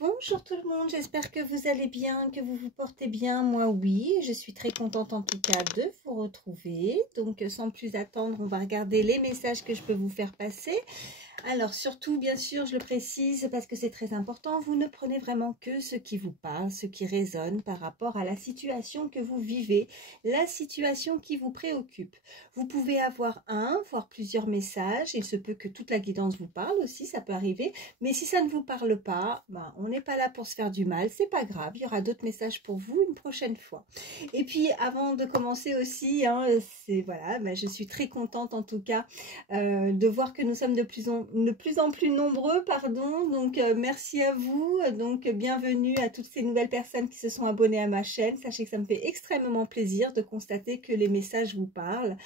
Bonjour tout le monde, j'espère que vous allez bien, que vous vous portez bien. Moi oui, je suis très contente en tout cas de vous retrouver. Donc sans plus attendre, on va regarder les messages que je peux vous faire passer. Alors surtout, bien sûr, je le précise parce que c'est très important, vous ne prenez vraiment que ce qui vous parle, ce qui résonne par rapport à la situation que vous vivez, la situation qui vous préoccupe. Vous pouvez avoir un, voire plusieurs messages, il se peut que toute la guidance vous parle aussi, ça peut arriver, mais si ça ne vous parle pas, ben, on n'est pas là pour se faire du mal, c'est pas grave, il y aura d'autres messages pour vous une prochaine fois. Et puis avant de commencer aussi, hein, voilà, ben, je suis très contente en tout cas de voir que nous sommes de plus en plus nombreux, pardon. Donc merci à vous, donc bienvenue à toutes ces nouvelles personnes qui se sont abonnées à ma chaîne. Sachez que ça me fait extrêmement plaisir de constater que les messages vous parlent.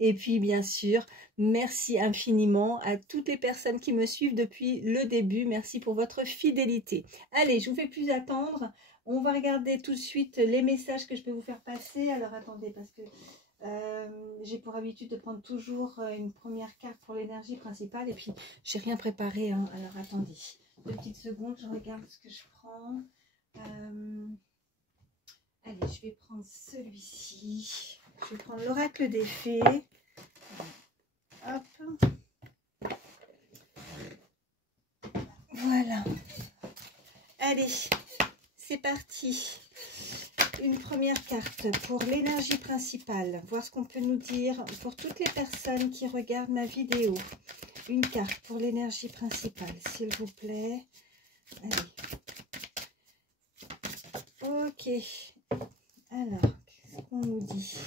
Et puis bien sûr, merci infiniment à toutes les personnes qui me suivent depuis le début. Merci pour votre fidélité. Allez, je vous fais plus attendre. On va regarder tout de suite les messages que je peux vous faire passer. Alors attendez, parce que j'ai pour habitude de prendre toujours une première carte pour l'énergie principale et puis j'ai rien préparé, hein. Alors attendez 2 petites secondes, je regarde ce que je prends. Allez, je vais prendre celui-ci, je vais prendre l'oracle des fées. Hop, voilà, allez, c'est parti. Une première carte pour l'énergie principale, voir ce qu'on peut nous dire pour toutes les personnes qui regardent ma vidéo. Une carte pour l'énergie principale, s'il vous plaît. Allez. Ok. Alors, qu'est-ce qu'on nous dit?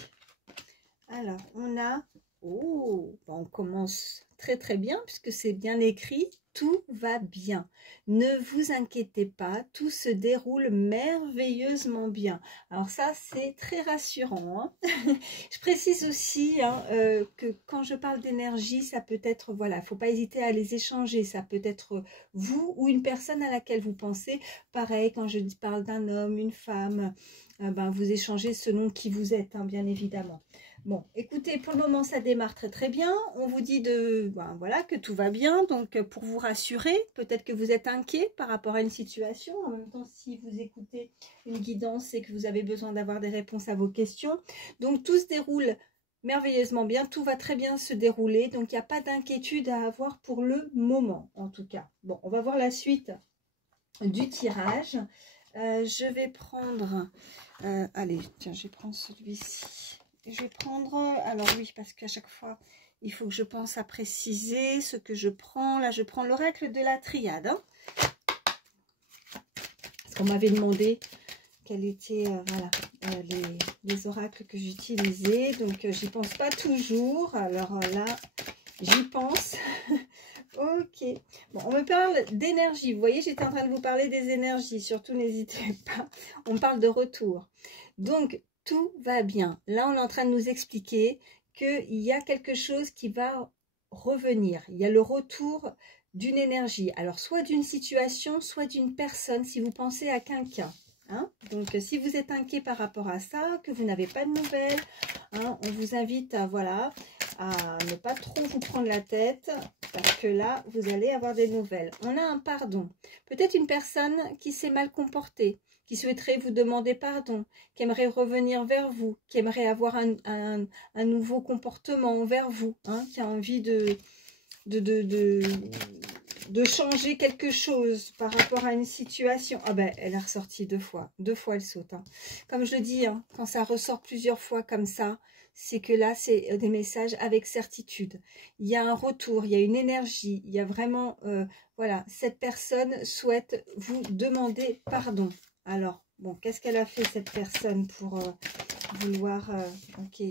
Alors, on a... Oh, on commence très très bien puisque c'est bien écrit. Tout va bien. Ne vous inquiétez pas, tout se déroule merveilleusement bien. Alors ça, c'est très rassurant, hein. Je précise aussi hein, que quand je parle d'énergie, ça peut être, voilà, il ne faut pas hésiter à les échanger. Ça peut être vous ou une personne à laquelle vous pensez. Pareil, quand je parle d'un homme, une femme, ben, vous échangez selon qui vous êtes, hein, bien évidemment. Bon, écoutez, pour le moment, ça démarre très très bien. On vous dit ben, voilà, que tout va bien. Donc, pour vous rassurer, peut-être que vous êtes inquiet par rapport à une situation. En même temps, si vous écoutez une guidance, c'est que vous avez besoin d'avoir des réponses à vos questions. Donc, tout se déroule merveilleusement bien. Tout va très bien se dérouler. Donc, il n'y a pas d'inquiétude à avoir pour le moment, en tout cas. Bon, on va voir la suite du tirage. Je vais prendre... allez, tiens, je vais prendre celui-ci. Je vais prendre, alors oui, parce qu'à chaque fois, il faut que je pense à préciser ce que je prends. Là, je prends l'oracle de la triade. Hein, parce qu'on m'avait demandé quels étaient voilà, les oracles que j'utilisais. Donc, j'y pense pas toujours. Alors là, j'y pense. Ok. Bon, on me parle d'énergie. Vous voyez, j'étais en train de vous parler des énergies. Surtout, n'hésitez pas. On parle de retour. Donc, tout va bien. Là, on est en train de nous expliquer qu'il y a quelque chose qui va revenir. Il y a le retour d'une énergie. Alors, soit d'une situation, soit d'une personne, si vous pensez à quelqu'un. Hein? Donc, si vous êtes inquiet par rapport à ça, que vous n'avez pas de nouvelles, hein, on vous invite à, voilà, à ne pas trop vous prendre la tête, parce que là, vous allez avoir des nouvelles. On a un pardon. Peut-être une personne qui s'est mal comportée, qui souhaiterait vous demander pardon, qui aimerait revenir vers vous, qui aimerait avoir un nouveau comportement envers vous, hein, qui a envie de changer quelque chose par rapport à une situation. Ah ben, elle a ressorti 2 fois. 2 fois, elle saute. Hein. Comme je le dis, hein, quand ça ressort plusieurs fois comme ça, c'est que là, c'est des messages avec certitude. Il y a un retour, il y a une énergie, il y a vraiment... voilà, cette personne souhaite vous demander pardon. Alors, bon, qu'est-ce qu'elle a fait, cette personne, pour vouloir... ok.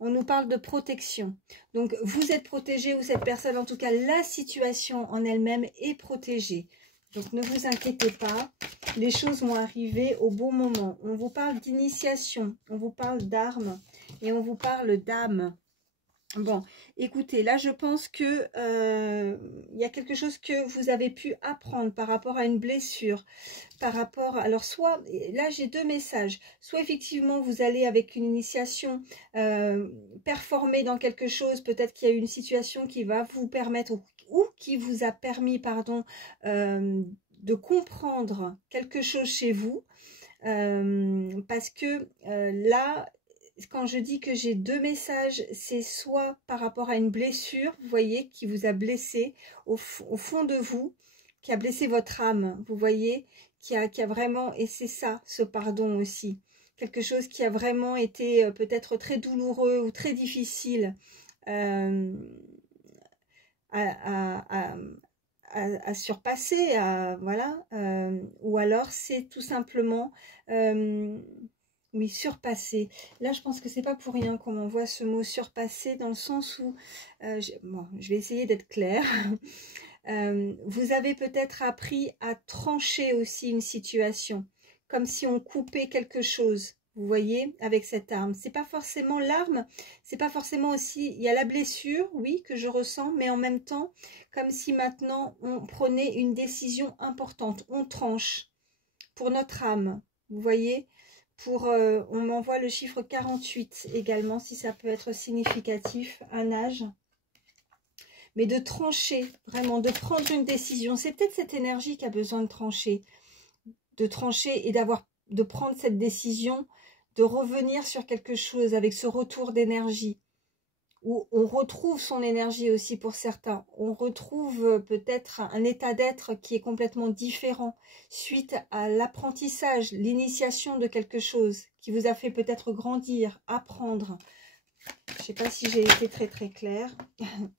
On nous parle de protection. Donc, vous êtes protégé, ou cette personne, en tout cas, la situation en elle-même est protégée. Donc, ne vous inquiétez pas. Les choses vont arriver au bon moment. On vous parle d'initiation, on vous parle d'armes et on vous parle d'âme. Bon, écoutez, là, je pense que il y a quelque chose que vous avez pu apprendre par rapport à une blessure, par rapport... Alors, soit, là, j'ai 2 messages. Soit, effectivement, vous allez avec une initiation performer dans quelque chose. Peut-être qu'il y a une situation qui va vous permettre, ou qui vous a permis, pardon, de comprendre quelque chose chez vous. Parce que là, quand je dis que j'ai deux messages, c'est soit par rapport à une blessure, vous voyez, qui vous a blessé au fond de vous, qui a blessé votre âme, vous voyez, qui a vraiment, et c'est ça, ce pardon aussi, quelque chose qui a vraiment été peut-être très douloureux ou très difficile à surpasser, voilà, ou alors c'est tout simplement, oui, surpasser. Là, je pense que c'est pas pour rien qu'on m'envoie ce mot surpasser, dans le sens où, bon, je vais essayer d'être claire. Vous avez peut-être appris à trancher aussi une situation, comme si on coupait quelque chose. Vous voyez, avec cette arme. C'est pas forcément l'arme, c'est pas forcément aussi... Il y a la blessure, oui, que je ressens, mais en même temps, comme si maintenant on prenait une décision importante. On tranche pour notre âme, vous voyez. On m'envoie le chiffre 48 également, si ça peut être significatif, un âge. Mais de trancher, vraiment, de prendre une décision. C'est peut-être cette énergie qui a besoin de trancher et de prendre cette décision, de revenir sur quelque chose avec ce retour d'énergie, où on retrouve son énergie aussi pour certains. On retrouve peut-être un état d'être qui est complètement différent suite à l'apprentissage, l'initiation de quelque chose qui vous a fait peut-être grandir, apprendre. Je ne sais pas si j'ai été très très claire.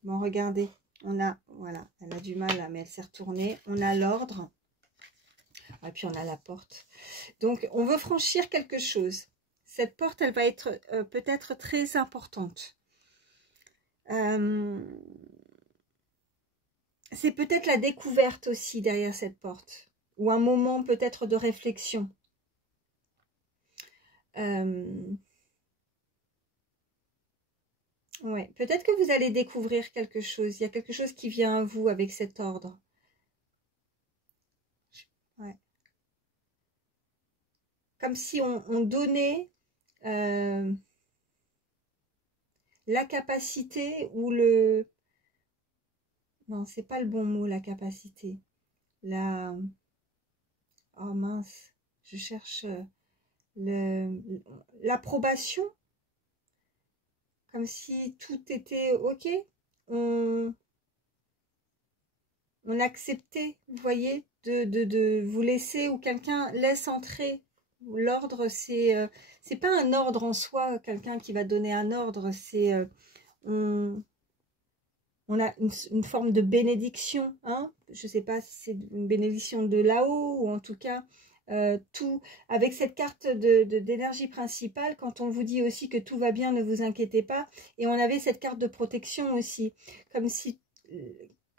Bon, regardez, on a, voilà, elle a du mal là, mais elle s'est retournée. On a l'ordre. Et puis on a la porte. Donc on veut franchir quelque chose. Cette porte, elle va être peut-être très importante. C'est peut-être la découverte aussi derrière cette porte. Ou un moment peut-être de réflexion. Ouais, peut-être que vous allez découvrir quelque chose. Il y a quelque chose qui vient à vous avec cet ordre. Ouais. Comme si on donnait la capacité ou le... Non, c'est pas le bon mot, la capacité. La... Oh mince, je cherche l'approbation. Comme si tout était OK. On acceptait, vous voyez, de vous laisser, ou quelqu'un laisse entrer. L'ordre, c'est pas un ordre en soi, quelqu'un qui va donner un ordre, c'est on a une forme de bénédiction, hein. Je ne sais pas si c'est une bénédiction de là-haut, ou en tout cas, tout, avec cette carte d'énergie principale, quand on vous dit aussi que tout va bien, ne vous inquiétez pas, et on avait cette carte de protection aussi, comme s'il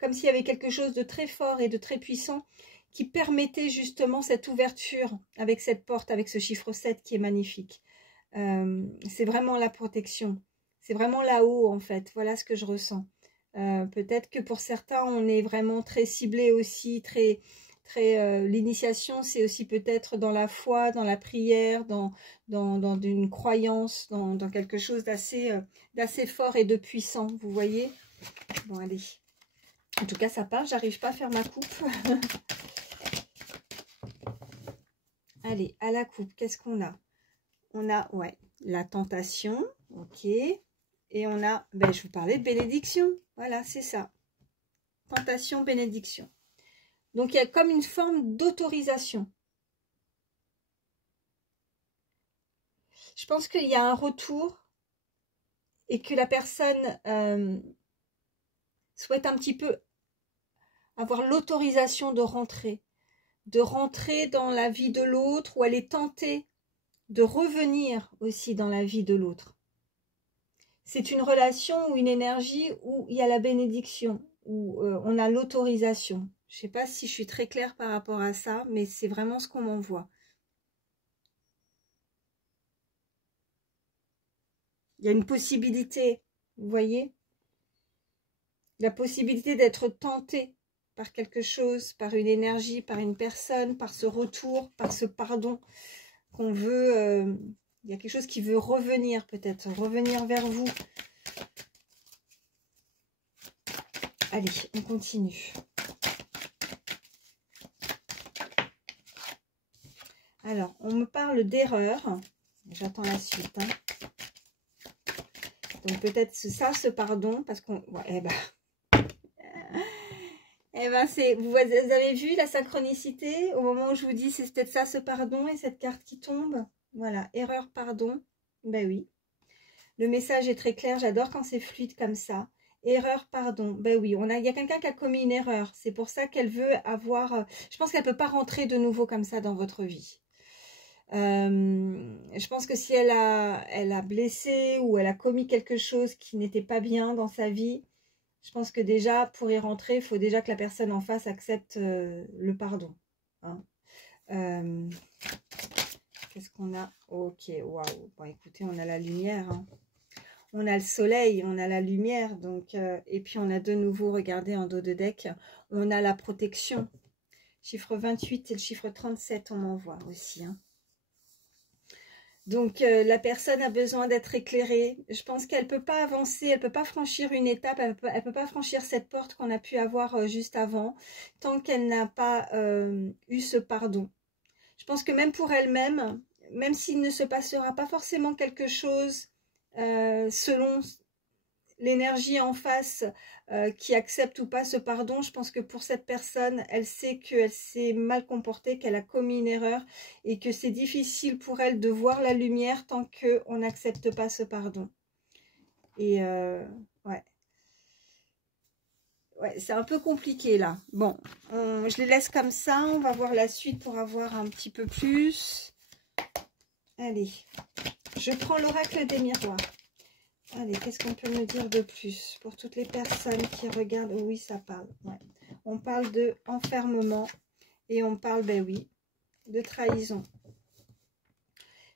y avait quelque chose de très fort et de très puissant qui permettait justement cette ouverture avec cette porte, avec ce chiffre 7 qui est magnifique. C'est vraiment la protection, c'est vraiment là-haut en fait, voilà ce que je ressens. Peut-être que pour certains, on est vraiment très ciblé aussi, l'initiation, c'est aussi peut-être dans la foi, dans la prière, dans une croyance, dans quelque chose d'assez fort et de puissant, vous voyez. Bon, allez. En tout cas, ça part, j'arrive pas à faire ma coupe. Allez, à la coupe, qu'est-ce qu'on a? On a, ouais, la tentation, ok. Et on a, ben, je vous parlais de bénédiction. Voilà, c'est ça. Tentation, bénédiction. Donc, il y a comme une forme d'autorisation. Je pense qu'il y a un retour et que la personne souhaite un petit peu avoir l'autorisation de rentrer dans la vie de l'autre, ou elle est tentée de revenir aussi dans la vie de l'autre. C'est une relation ou une énergie où il y a la bénédiction, où on a l'autorisation. Je ne sais pas si je suis très claire par rapport à ça, mais c'est vraiment ce qu'on m'envoie. Il y a une possibilité, vous voyez, la possibilité d'être tenté par quelque chose, par une énergie, par une personne, par ce retour, par ce pardon qu'on veut. Il y a quelque chose qui veut revenir peut-être, revenir vers vous. Allez, on continue. Alors, on me parle d'erreur. J'attends la suite. Hein. Donc, peut-être ça, ce pardon, parce qu'on... Ouais, vous avez vu la synchronicité au moment où je vous dis c'est peut-être ça, ce pardon, et cette carte qui tombe. Voilà, erreur, pardon. Ben oui. Le message est très clair, j'adore quand c'est fluide comme ça. Erreur, pardon. Ben oui, il y a quelqu'un qui a commis une erreur. C'est pour ça qu'elle veut avoir... je pense qu'elle ne peut pas rentrer de nouveau comme ça dans votre vie. Je pense que si elle a blessé ou elle a commis quelque chose qui n'était pas bien dans sa vie, je pense que déjà, pour y rentrer, il faut déjà que la personne en face accepte le pardon. Hein. Qu'est-ce qu'on a? Ok, waouh. Bon, écoutez, on a la lumière. Hein. On a le soleil, on a la lumière. Donc, et puis, on a de nouveau, regardez en dos de deck, on a la protection. Chiffre 28 et le chiffre 37, on m'envoie aussi. Hein. Donc, la personne a besoin d'être éclairée. Je pense qu'elle ne peut pas avancer, elle ne peut pas franchir une étape, elle ne peut pas franchir cette porte qu'on a pu avoir juste avant, tant qu'elle n'a pas eu ce pardon. Je pense que même pour elle-même, même s'il ne se passera pas forcément quelque chose selon l'énergie en face qui accepte ou pas ce pardon, je pense que pour cette personne, elle sait qu'elle s'est mal comportée, qu'elle a commis une erreur et que c'est difficile pour elle de voir la lumière tant qu'on n'accepte pas ce pardon. Et ouais. Ouais, c'est un peu compliqué là. Bon, je les laisse comme ça. On va voir la suite pour avoir un petit peu plus. Allez, je prends l'oracle des miroirs. Allez, qu'est-ce qu'on peut me dire de plus pour toutes les personnes qui regardent? Oui, ça parle. Ouais. On parle de enfermement et on parle, ben oui, de trahison.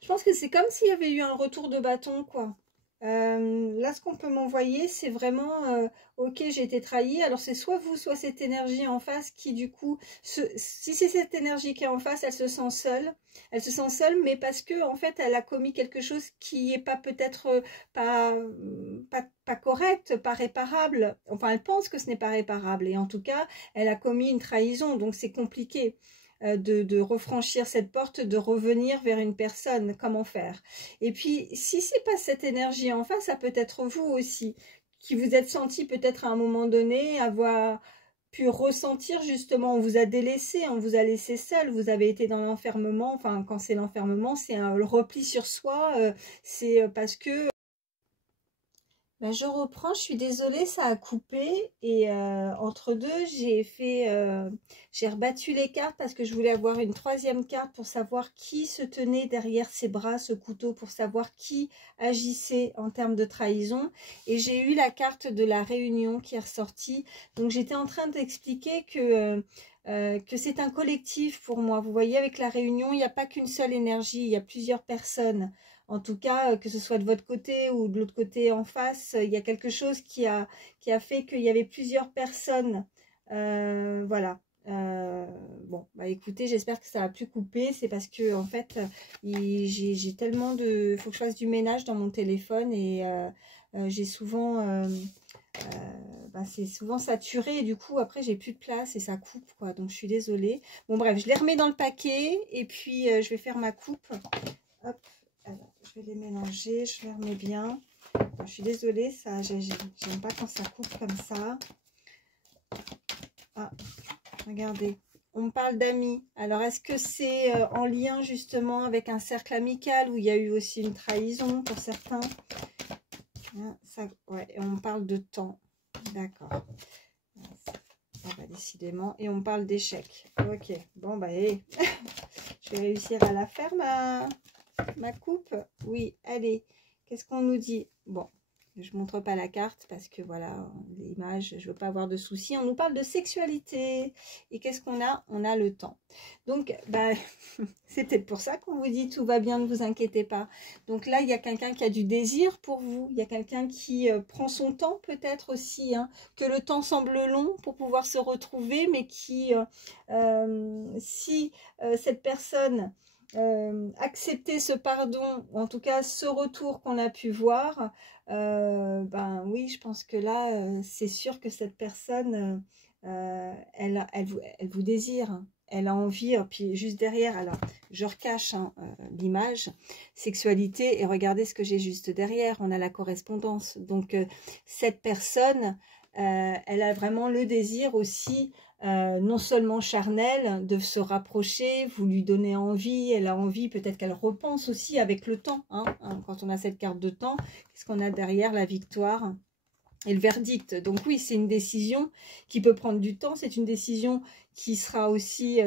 Je pense que c'est comme s'il y avait eu un retour de bâton, quoi. Là, ce qu'on peut m'envoyer, c'est vraiment, ok, j'ai été trahi. Alors, c'est soit vous, soit cette énergie en face qui, du coup, si c'est cette énergie qui est en face, elle se sent seule. Elle se sent seule, mais parce que, en fait, elle a commis quelque chose qui n'est pas peut-être pas correct, pas réparable. Enfin, elle pense que ce n'est pas réparable. Et en tout cas, elle a commis une trahison, donc c'est compliqué. De refranchir cette porte, de revenir vers une personne, comment faire. Et puis, si c'est pas cette énergie en face, ça peut être vous aussi, qui vous êtes senti peut-être à un moment donné avoir pu ressentir justement, on vous a délaissé, on vous a laissé seul, vous avez été dans l'enfermement, enfin quand c'est l'enfermement, c'est le repli sur soi, c'est parce que ben, je reprends, je suis désolée, ça a coupé et entre deux, j'ai rebattu les cartes parce que je voulais avoir une troisième carte pour savoir qui se tenait derrière ces bras, ce couteau, pour savoir qui agissait en termes de trahison. Et j'ai eu la carte de la réunion qui est ressortie. Donc j'étais en train d'expliquer que c'est un collectif pour moi. Vous voyez, avec la réunion, il n'y a pas qu'une seule énergie, il y a plusieurs personnes. En tout cas, que ce soit de votre côté ou de l'autre côté en face, il y a quelque chose qui a fait qu'il y avait plusieurs personnes. Voilà. Bon, bah écoutez, j'espère que ça a plus coupé. C'est parce que, en fait, j'ai tellement de... Il faut que je fasse du ménage dans mon téléphone et j'ai souvent... bah, c'est souvent saturé et du coup, après, j'ai plus de place et ça coupe, quoi. Donc, je suis désolée. Bon, bref, je les remets dans le paquet et puis je vais faire ma coupe. Hop. Alors, je vais les mélanger, je les remets bien. Je suis désolée, ça, j'aime pas quand ça coupe comme ça. Ah, regardez, on me parle d'amis. Alors, est-ce que c'est en lien justement avec un cercle amical où il y a eu aussi une trahison pour certains? Ça, ouais, et on me parle de temps. D'accord. Ça va décidément. Et on me parle d'échec. Ok, bon, bah, hey. Je vais réussir à la faire, ma coupe. Oui, allez. Qu'est-ce qu'on nous dit? Bon, je ne montre pas la carte parce que voilà, l'image, je ne veux pas avoir de soucis. On nous parle de sexualité. Et qu'est-ce qu'on a? On a le temps. Donc, bah, c'est peut-être pour ça qu'on vous dit tout va bien, ne vous inquiétez pas. Donc là, il y a quelqu'un qui a du désir pour vous. Il y a quelqu'un qui prend son temps peut-être aussi. Hein, que le temps semble long pour pouvoir se retrouver, mais qui, si cette personne... accepter ce pardon, ou en tout cas ce retour qu'on a pu voir, ben oui, je pense que là, c'est sûr que cette personne, elle vous désire. elle a envie, puis juste derrière, alors je recache hein, l'image, sexualité, et regardez ce que j'ai juste derrière, on a la correspondance. Donc cette personne, elle a vraiment le désir aussi, non seulement charnel, de se rapprocher, vous lui donnez envie, elle a envie, peut-être qu'elle repense aussi avec le temps, hein, quand on a cette carte de temps, qu'est-ce qu'on a derrière? La victoire et le verdict. Donc oui, c'est une décision qui peut prendre du temps, c'est une décision qui sera aussi,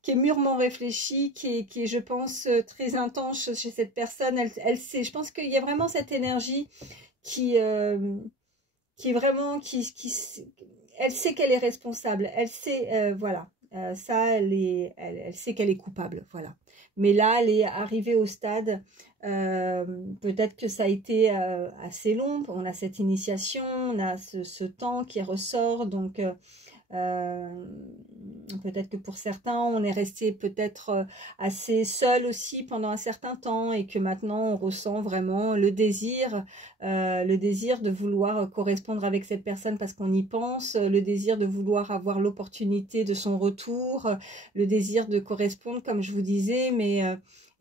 qui est mûrement réfléchie, qui est, je pense, très intense chez cette personne. Elle sait, je pense qu'il y a vraiment cette énergie qui est vraiment, elle sait qu'elle est responsable, elle sait, voilà, ça, elle sait qu'elle est coupable, voilà. Mais là, elle est arrivée au stade, peut-être que ça a été assez long, on a cette initiation, on a ce temps qui ressort, donc peut-être que pour certains, on est resté peut-être assez seul aussi pendant un certain temps et que maintenant on ressent vraiment le désir de vouloir correspondre avec cette personne parce qu'on y pense, le désir de vouloir avoir l'opportunité de son retour, le désir de correspondre comme je vous disais, mais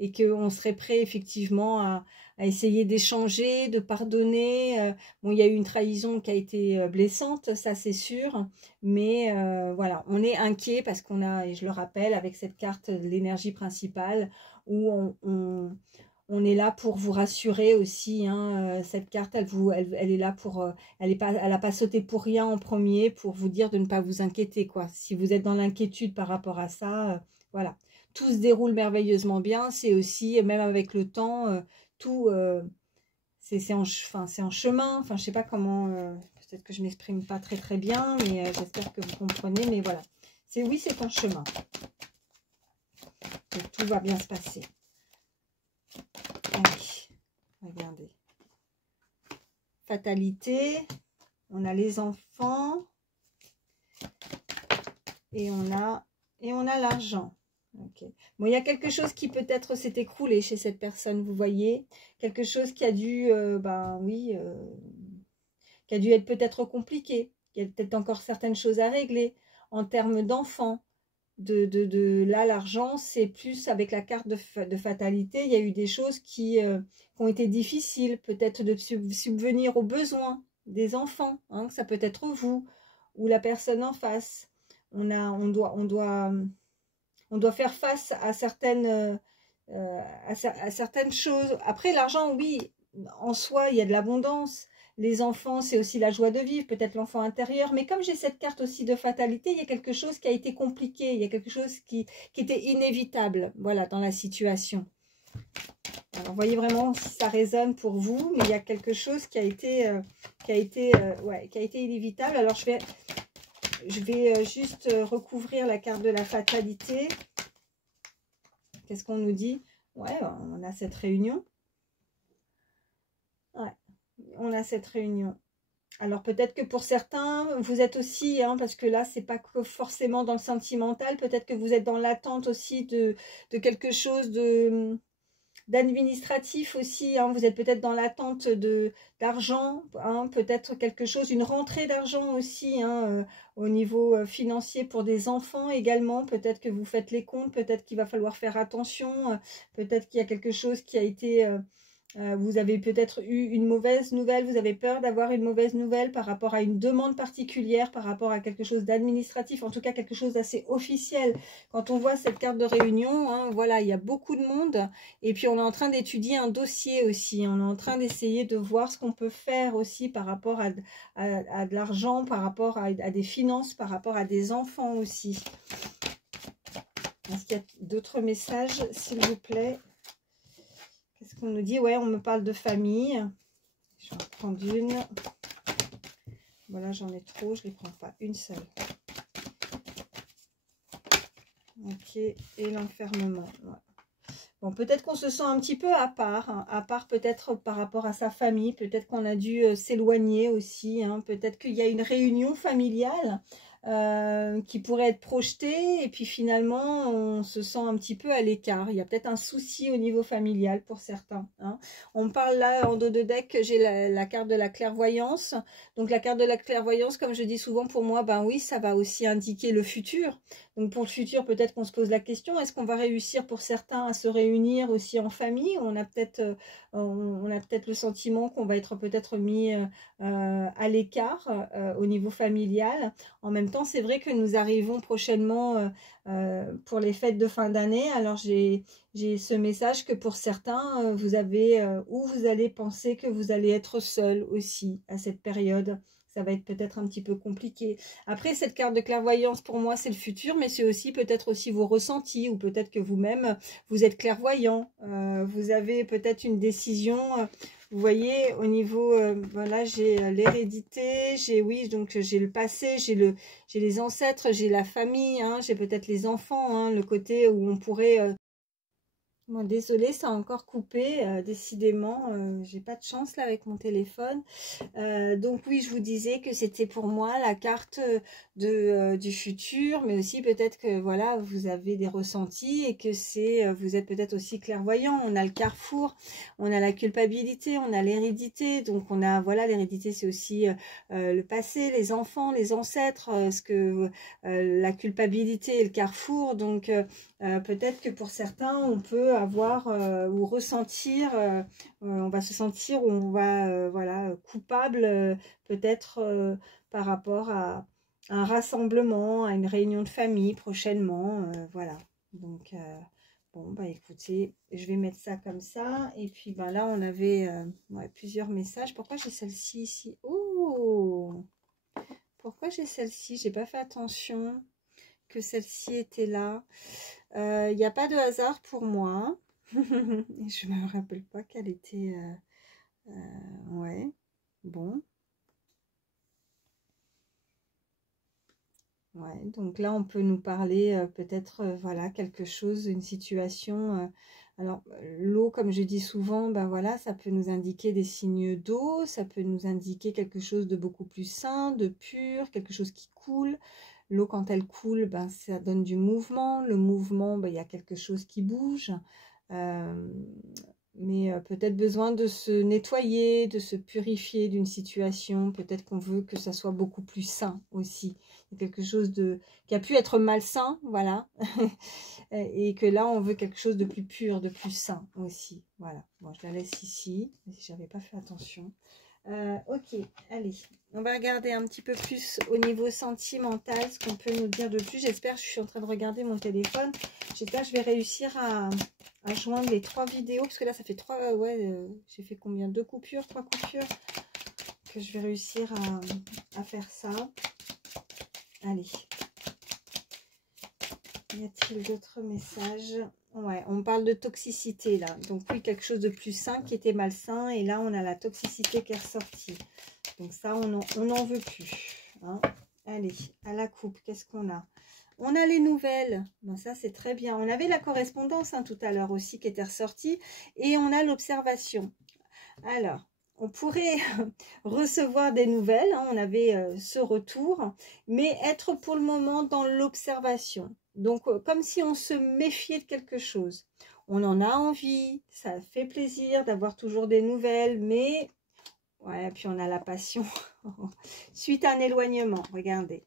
et qu'on serait prêt effectivement à essayer d'échanger, de pardonner. Bon, il y a eu une trahison qui a été blessante, ça c'est sûr, mais voilà, on est inquiet parce qu'on a, et je le rappelle, avec cette carte, l'énergie principale, où on est là pour vous rassurer aussi, hein, cette carte, elle est là pour, elle n'a pas sauté pour rien en premier, pour vous dire de ne pas vous inquiéter, quoi. Si vous êtes dans l'inquiétude par rapport à ça, voilà. Tout se déroule merveilleusement bien, c'est aussi, même avec le temps, tout, c'est en chemin, enfin je sais pas comment, peut-être que je m'exprime pas très bien, mais j'espère que vous comprenez, mais voilà. Oui, c'est en chemin. Donc, tout va bien se passer. Allez, regardez. Fatalité, on a les enfants, et on a l'argent. Okay. Bon, il y a quelque chose qui peut-être s'est écroulé chez cette personne, vous voyez, quelque chose qui a dû, qui a dû être peut-être compliqué, il y a peut-être encore certaines choses à régler en termes d'enfants. Là, l'argent, c'est plus avec la carte de fatalité, il y a eu des choses qui ont été difficiles, peut-être de subvenir aux besoins des enfants, hein, ça peut être vous ou la personne en face. On doit faire face à certaines choses. Après, l'argent, oui, en soi, il y a de l'abondance. Les enfants, c'est aussi la joie de vivre, peut-être l'enfant intérieur. Mais comme j'ai cette carte aussi de fatalité, il y a quelque chose qui a été compliqué. Il y a quelque chose qui était inévitable, voilà, dans la situation. Alors, voyez vraiment si ça résonne pour vous. Mais il y a quelque chose qui a été inévitable. Alors, je vais juste recouvrir la carte de la fatalité. Qu'est-ce qu'on nous dit? Ouais, on a cette réunion. Ouais, on a cette réunion. Alors peut-être que pour certains, vous êtes aussi, hein, parce que là, c'est pas que forcément dans le sentimental, peut-être que vous êtes dans l'attente aussi de quelque chose d'administratif aussi, hein. Vous êtes peut-être dans l'attente d'argent, hein, peut-être quelque chose, une rentrée d'argent aussi, hein, au niveau financier pour des enfants également. Peut-être que vous faites les comptes, peut-être qu'il va falloir faire attention, peut-être qu'il y a quelque chose qui a été... vous avez peut-être eu une mauvaise nouvelle, vous avez peur d'avoir une mauvaise nouvelle par rapport à une demande particulière, par rapport à quelque chose d'administratif, en tout cas quelque chose d'assez officiel. Quand on voit cette carte de réunion, hein, voilà, il y a beaucoup de monde et puis on est en train d'étudier un dossier aussi, on est en train d'essayer de voir ce qu'on peut faire aussi par rapport à de l'argent, par rapport à des finances, par rapport à des enfants aussi. Est-ce qu'il y a d'autres messages, s'il vous plaît? Qu'est-ce qu'on nous dit? Ouais, on me parle de famille. Je vais en prendre une. Voilà, j'en ai trop, je ne les prends pas. Une seule. Ok, et l'enfermement. Ouais. Bon, peut-être qu'on se sent un petit peu à part. Hein, à part peut-être par rapport à sa famille. Peut-être qu'on a dû s'éloigner aussi. Hein, peut-être qu'il y a une réunion familiale qui pourrait être projeté et puis finalement on se sent un petit peu à l'écart. Il y a peut-être un souci au niveau familial pour certains, hein. On me parle là en dos de deck, j'ai la carte de la clairvoyance. Donc la carte de la clairvoyance, comme je dis souvent, pour moi, ben oui, ça va aussi indiquer le futur. Donc pour le futur, peut-être qu'on se pose la question, est-ce qu'on va réussir pour certains à se réunir aussi en famille? On a peut-être le sentiment qu'on va être peut-être mis à l'écart au niveau familial. En même temps, c'est vrai que nous arrivons prochainement pour les fêtes de fin d'année. Alors j'ai ce message que pour certains, vous avez ou vous allez penser que vous allez être seul aussi à cette période. Ça va être peut-être un petit peu compliqué. Après, cette carte de clairvoyance, pour moi, c'est le futur, mais c'est aussi peut-être aussi vos ressentis, ou peut-être que vous-même, vous êtes clairvoyant. Vous avez peut-être une décision, vous voyez, au niveau, voilà, j'ai l'hérédité, oui, donc j'ai le passé, j'ai les ancêtres, j'ai la famille, hein, j'ai peut-être les enfants, hein, le côté où on pourrait... Bon, désolée, ça a encore coupé, décidément, j'ai pas de chance là avec mon téléphone. Donc oui, je vous disais que c'était pour moi la carte du futur, mais aussi peut-être que voilà, vous avez des ressentis et que vous êtes peut-être aussi clairvoyant. On a le carrefour, on a la culpabilité, on a l'hérédité. Donc on a, voilà, l'hérédité c'est aussi le passé, les enfants, les ancêtres, la culpabilité et le carrefour. Donc peut-être que pour certains, on peut avoir ou ressentir, on va se sentir ou on va voilà, coupable peut-être par rapport à un rassemblement, à une réunion de famille prochainement. Voilà. Donc, bon, bah écoutez, je vais mettre ça comme ça. Et puis, bah, là, on avait ouais, plusieurs messages. Pourquoi j'ai celle-ci ici? Oh! Pourquoi j'ai celle-ci? J'ai pas fait attention que celle-ci était là. Il n'y a pas de hasard pour moi. Je me rappelle pas qu'elle était... ouais, bon. Ouais, donc là, on peut nous parler peut-être, voilà, quelque chose, une situation... alors, l'eau, comme je dis souvent, ben voilà, ça peut nous indiquer des signes d'eau, ça peut nous indiquer quelque chose de beaucoup plus sain, de pur, quelque chose qui coule. L'eau, quand elle coule, ben, ça donne du mouvement. Le mouvement, ben, il y a quelque chose qui bouge. Mais peut-être besoin de se nettoyer, de se purifier d'une situation. Peut-être qu'on veut que ça soit beaucoup plus sain aussi. Il y a quelque chose qui a pu être malsain, voilà. Et que là, on veut quelque chose de plus pur, de plus sain aussi. Voilà. Bon, je la laisse ici, si j'avais pas fait attention. Ok, allez, on va regarder un petit peu plus au niveau sentimental, ce qu'on peut nous dire de plus. J'espère, je suis en train de regarder mon téléphone. J'espère que je vais réussir à joindre les 3 vidéos, parce que là, ça fait 3, ouais, j'ai fait combien? 2 coupures, 3 coupures, que je vais réussir à faire ça. Allez. Y a-t-il d'autres messages? Ouais, on parle de toxicité là. Donc oui, quelque chose de plus sain qui était malsain. Et là, on a la toxicité qui est ressortie. Donc ça, on n'en veut plus. Hein. Allez, à la coupe, qu'est-ce qu'on a? On a les nouvelles. Bon, ça, c'est très bien. On avait la correspondance hein, tout à l'heure aussi qui était ressortie. Et on a l'observation. Alors, on pourrait recevoir des nouvelles. Hein, on avait ce retour. Mais être pour le moment dans l'observation. Donc, comme si on se méfiait de quelque chose. On en a envie, ça fait plaisir d'avoir toujours des nouvelles, mais... Ouais, puis on a la passion. Suite à un éloignement, regardez.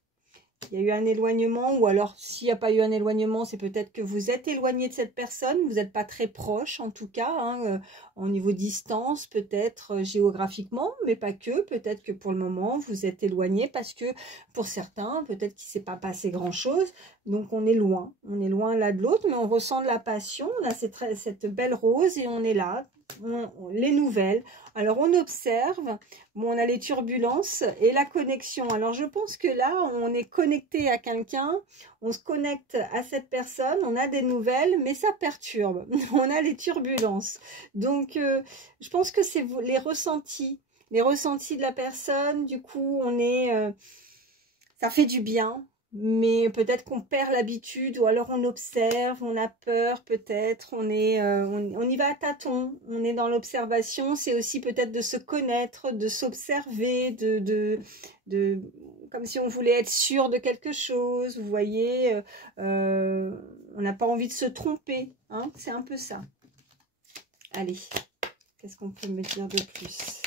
Il y a eu un éloignement, ou alors s'il n'y a pas eu un éloignement, c'est peut-être que vous êtes éloigné de cette personne, vous n'êtes pas très proche en tout cas, hein, au niveau distance, peut-être géographiquement, mais pas que, peut-être que pour le moment vous êtes éloigné parce que pour certains, peut-être qu'il ne s'est pas passé grand-chose, donc on est loin l'un de l'autre, mais on ressent de la passion, on a cette belle rose et on est là. Les nouvelles, alors on observe, bon, on a les turbulences et la connexion. Alors je pense que là on est connecté à quelqu'un, on se connecte à cette personne, on a des nouvelles, mais ça perturbe. On a les turbulences. Donc je pense que c'est les ressentis de la personne. Du coup on est, ça fait du bien. Mais peut-être qu'on perd l'habitude ou alors on observe, on a peur peut-être, on y va à tâtons, on est dans l'observation, c'est aussi peut-être de se connaître, de s'observer, comme si on voulait être sûr de quelque chose, vous voyez, on n'a pas envie de se tromper, hein, c'est un peu ça. Allez, qu'est-ce qu'on peut me dire de plus?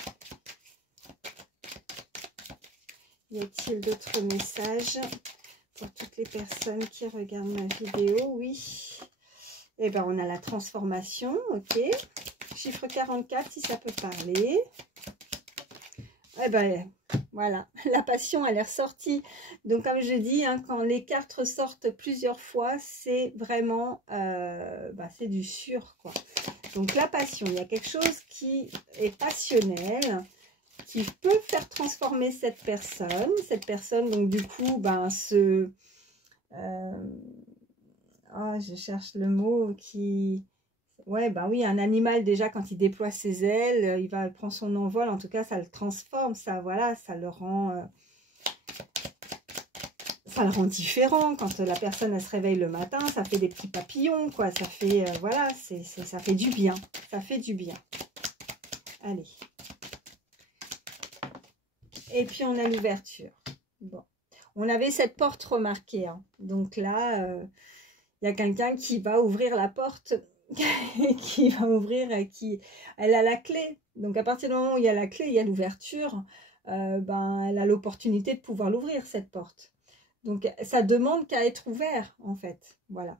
Y a-t-il d'autres messages? pour toutes les personnes qui regardent ma vidéo, oui. Et ben on a la transformation, ok. Chiffre 44 si ça peut parler. Et ben voilà, la passion elle est ressortie. Donc comme je dis, hein, quand les cartes ressortent plusieurs fois, c'est vraiment, c'est du sûr quoi. Donc la passion, il y a quelque chose qui est passionnel, qui peut faire transformer cette personne. Cette personne, donc du coup, je cherche le mot qui... Ouais, oui, un animal déjà, quand il déploie ses ailes, il prend son envol. En tout cas, ça le transforme, ça, voilà, ça le rend différent. Quand la personne, elle se réveille le matin, ça fait des petits papillons, quoi. Ça fait, voilà, ça fait du bien. Ça fait du bien. Allez. Et puis, on a l'ouverture. Bon. On avait cette porte remarquée. Hein. Donc là, il y a quelqu'un qui va ouvrir la porte, qui va ouvrir, elle a la clé. Donc, à partir du moment où il y a la clé, il y a l'ouverture, elle a l'opportunité de pouvoir l'ouvrir, cette porte. Donc, ça demande qu'à être ouvert, en fait. Voilà.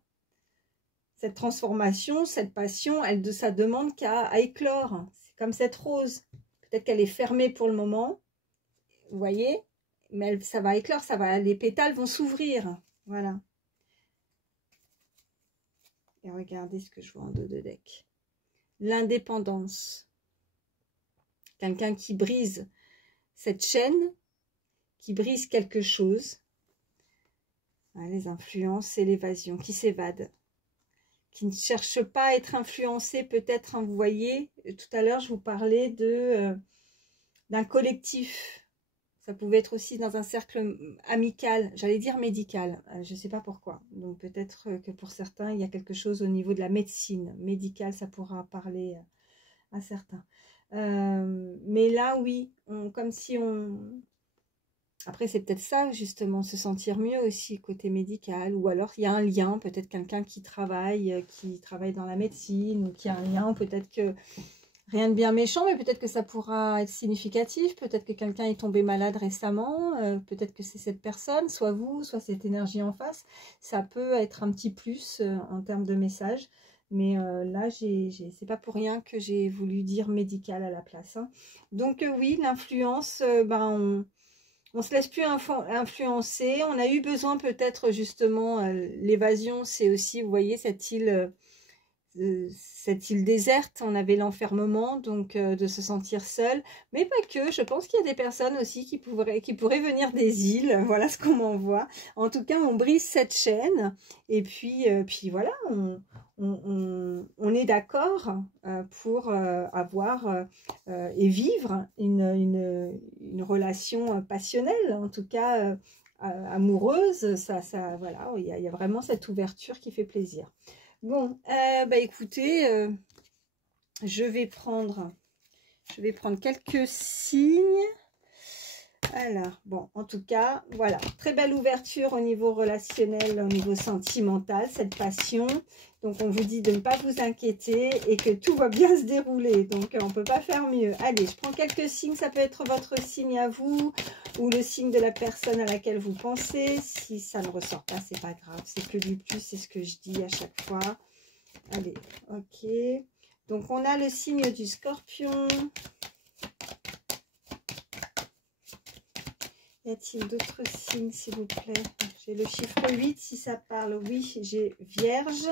Cette transformation, cette passion, ça demande qu'à éclore. C'est comme cette rose. Peut-être qu'elle est fermée pour le moment. Vous voyez? Mais ça va éclore, les pétales vont s'ouvrir. Voilà. Et regardez ce que je vois en dos de deck. L'indépendance. Quelqu'un qui brise cette chaîne, qui brise quelque chose. Les influences et l'évasion, qui s'évade. Qui ne cherche pas à être influencé, peut-être, hein, vous voyez, tout à l'heure, je vous parlais d'un collectif. Ça pouvait être aussi dans un cercle amical, j'allais dire médical, je ne sais pas pourquoi. Donc peut-être que pour certains, il y a quelque chose au niveau de la médecine. Médicale, ça pourra parler à certains. Mais là, oui, comme si on... Après, c'est peut-être ça, justement, se sentir mieux aussi côté médical. Ou alors, il y a un lien, peut-être quelqu'un qui travaille dans la médecine, ou qui a un lien, peut-être que... Rien de bien méchant, mais peut-être que ça pourra être significatif. Peut-être que quelqu'un est tombé malade récemment. Peut-être que c'est cette personne, soit vous, soit cette énergie en face. Ça peut être un petit plus en termes de message. Mais là, c'est pas pour rien que j'ai voulu dire médical à la place. Hein. Donc oui, l'influence, on se laisse plus influencer. On a eu besoin peut-être justement, l'évasion, c'est aussi, vous voyez, cette île déserte, on avait l'enfermement, donc de se sentir seul, mais pas que, je pense qu'il y a des personnes aussi qui pourraient venir des îles, voilà ce qu'on m'envoie. En tout cas, on brise cette chaîne, et puis voilà, on est d'accord pour avoir et vivre une relation passionnelle, en tout cas amoureuse, voilà, il y a vraiment cette ouverture qui fait plaisir. Bon, écoutez, je vais prendre quelques signes. Alors, bon, en tout cas, voilà, très belle ouverture au niveau relationnel, au niveau sentimental, cette passion. Donc, on vous dit de ne pas vous inquiéter et que tout va bien se dérouler. Donc, on ne peut pas faire mieux. Allez, je prends quelques signes. Ça peut être votre signe à vous ou le signe de la personne à laquelle vous pensez. Si ça ne ressort pas, c'est pas grave. C'est que du plus, c'est ce que je dis à chaque fois. Allez, ok. Donc, on a le signe du Scorpion. Y a-t-il d'autres signes, s'il vous plaît? J'ai le chiffre 8, si ça parle. Oui, j'ai Vierge,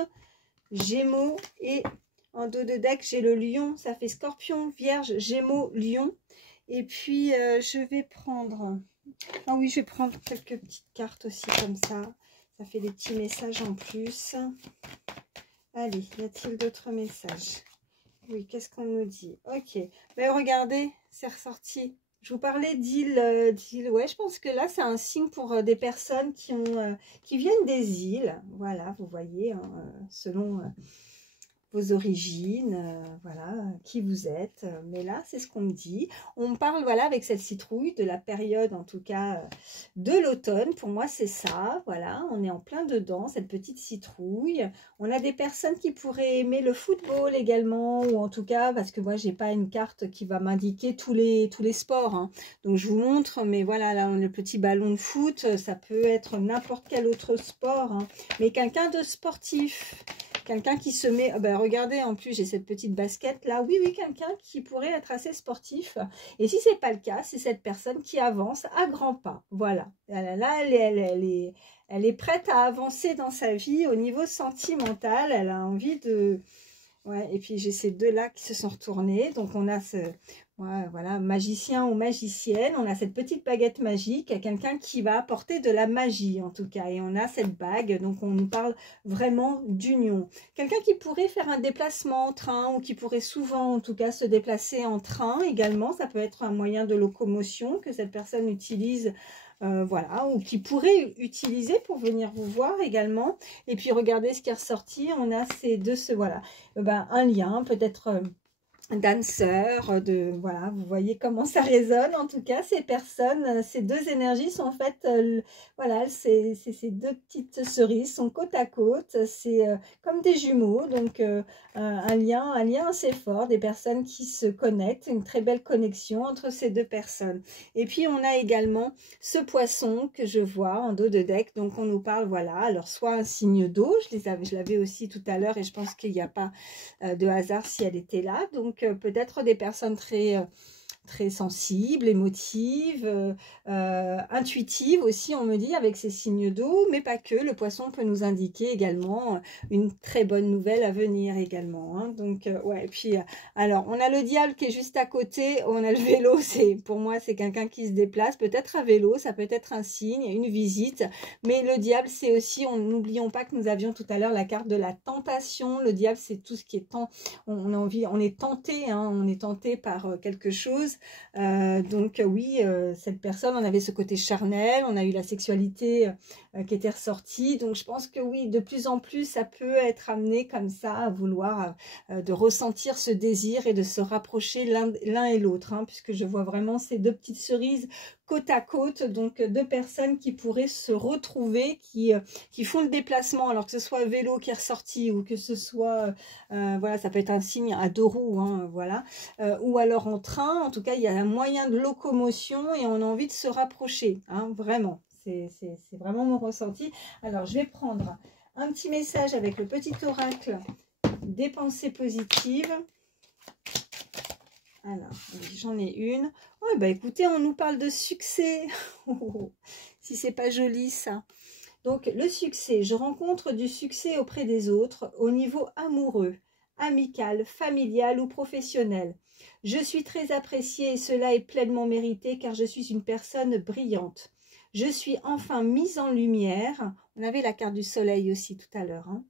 Gémeaux et en dos de deck, j'ai le Lion. Ça fait Scorpion, Vierge, Gémeaux, Lion. Et puis, je vais prendre... Ah oui, je vais prendre quelques petites cartes aussi comme ça. Ça fait des petits messages en plus. Allez, y a-t-il d'autres messages? Oui, qu'est-ce qu'on nous dit? Ok. Mais regardez, c'est ressorti. Je vous parlais d'îles, ouais, je pense que là, c'est un signe pour des personnes qui viennent des îles. Voilà, vous voyez, hein, selon vos origines, voilà, qui vous êtes. Mais là, c'est ce qu'on me dit. On me parle, voilà, avec cette citrouille, de la période, en tout cas, de l'automne. Pour moi, c'est ça, voilà. On est en plein dedans, cette petite citrouille. On a des personnes qui pourraient aimer le football également, ou en tout cas, parce que moi, j'ai pas une carte qui va m'indiquer tous les sports, hein. Donc, je vous montre, mais voilà, là, le petit ballon de foot, ça peut être n'importe quel autre sport, hein. Mais quelqu'un de sportif, quelqu'un qui se met, ben regardez, en plus j'ai cette petite basket là, oui, quelqu'un qui pourrait être assez sportif, et si c'est pas le cas, c'est cette personne qui avance à grands pas, voilà, là elle est prête à avancer dans sa vie au niveau sentimental, elle a envie de... Ouais, et puis j'ai ces deux là qui se sont retournés, donc on a ce... Ouais, voilà, magicien ou magicienne, on a cette petite baguette magique, quelqu'un qui va apporter de la magie en tout cas, et on a cette bague, donc on nous parle vraiment d'union. Quelqu'un qui pourrait faire un déplacement en train, ou qui pourrait souvent en tout cas se déplacer en train également, ça peut être un moyen de locomotion que cette personne utilise, voilà, ou qui pourrait utiliser pour venir vous voir également. Et puis regardez ce qui est ressorti, on a ces deux, voilà, un lien peut-être... d'âme sœur, voilà, vous voyez comment ça résonne. En tout cas, ces personnes, ces deux énergies sont faites, voilà, ces deux petites cerises sont côte à côte, c'est comme des jumeaux, donc un lien assez fort, des personnes qui se connectent, une très belle connexion entre ces deux personnes. Et puis on a également ce poisson que je vois en dos de deck, donc on nous parle, voilà, alors soit un signe d'eau, je l'avais aussi tout à l'heure et je pense qu'il n'y a pas de hasard si elle était là, donc peut-être des personnes très sensibles, émotives, intuitives aussi, on me dit, avec ces signes d'eau, mais pas que. Le poisson peut nous indiquer également une très bonne nouvelle à venir également, hein. Donc, ouais, et puis, alors, on a le diable qui est juste à côté, on a le vélo, pour moi, c'est quelqu'un qui se déplace, peut-être à vélo, ça peut être un signe, une visite, mais le diable, c'est aussi, n'oublions pas que nous avions tout à l'heure la carte de la tentation. Le diable, c'est tout ce qui est on est tenté, hein, on est tenté par quelque chose. Donc oui, cette personne, on avait ce côté charnel, on a eu la sexualité qui était ressortie, donc je pense que oui, de plus en plus, ça peut être amené comme ça à vouloir de ressentir ce désir et de se rapprocher l'un et l'autre, hein, puisque je vois vraiment ces deux petites cerises côte à côte, donc deux personnes qui pourraient se retrouver, qui font le déplacement, alors que ce soit vélo qui est ressorti ou que ce soit, voilà, ça peut être un signe à deux roues, hein, voilà, ou alors en train, en tout cas, il y a un moyen de locomotion et on a envie de se rapprocher, hein, vraiment, c'est vraiment mon ressenti. Alors, je vais prendre un petit message avec le petit oracle des pensées positives. Alors, j'en ai une. Ouais, bah écoutez, on nous parle de succès. Si c'est pas joli ça. Donc, le succès, je rencontre du succès auprès des autres au niveau amoureux, amical, familial ou professionnel. Je suis très appréciée et cela est pleinement mérité car je suis une personne brillante. Je suis enfin mise en lumière. On avait la carte du soleil aussi tout à l'heure, hein.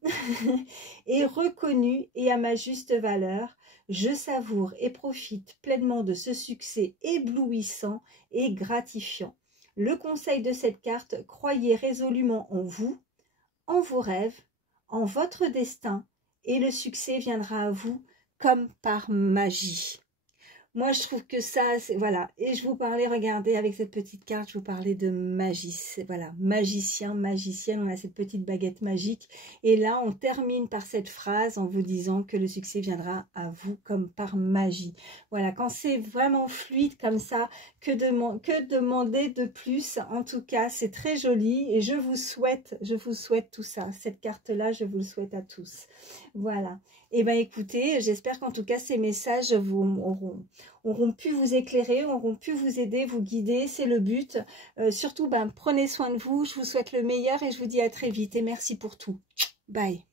Et reconnue et à ma juste valeur. Je savoure et profite pleinement de ce succès éblouissant et gratifiant. Le conseil de cette carte, croyez résolument en vous, en vos rêves, en votre destin, et le succès viendra à vous comme par magie. Moi, je trouve que ça, voilà. Et je vous parlais, regardez, avec cette petite carte, je vous parlais de magie. Voilà, magicien, magicienne, on a cette petite baguette magique. Et là, on termine par cette phrase en vous disant que le succès viendra à vous comme par magie. Voilà, quand c'est vraiment fluide comme ça, que demander de plus? En tout cas, c'est très joli et je vous souhaite tout ça. Cette carte-là, je vous le souhaite à tous. Voilà. Et bien écoutez, j'espère qu'en tout cas ces messages auront pu vous éclairer, auront pu vous aider, vous guider, c'est le but. Surtout, prenez soin de vous, je vous souhaite le meilleur et je vous dis à très vite et merci pour tout. Bye.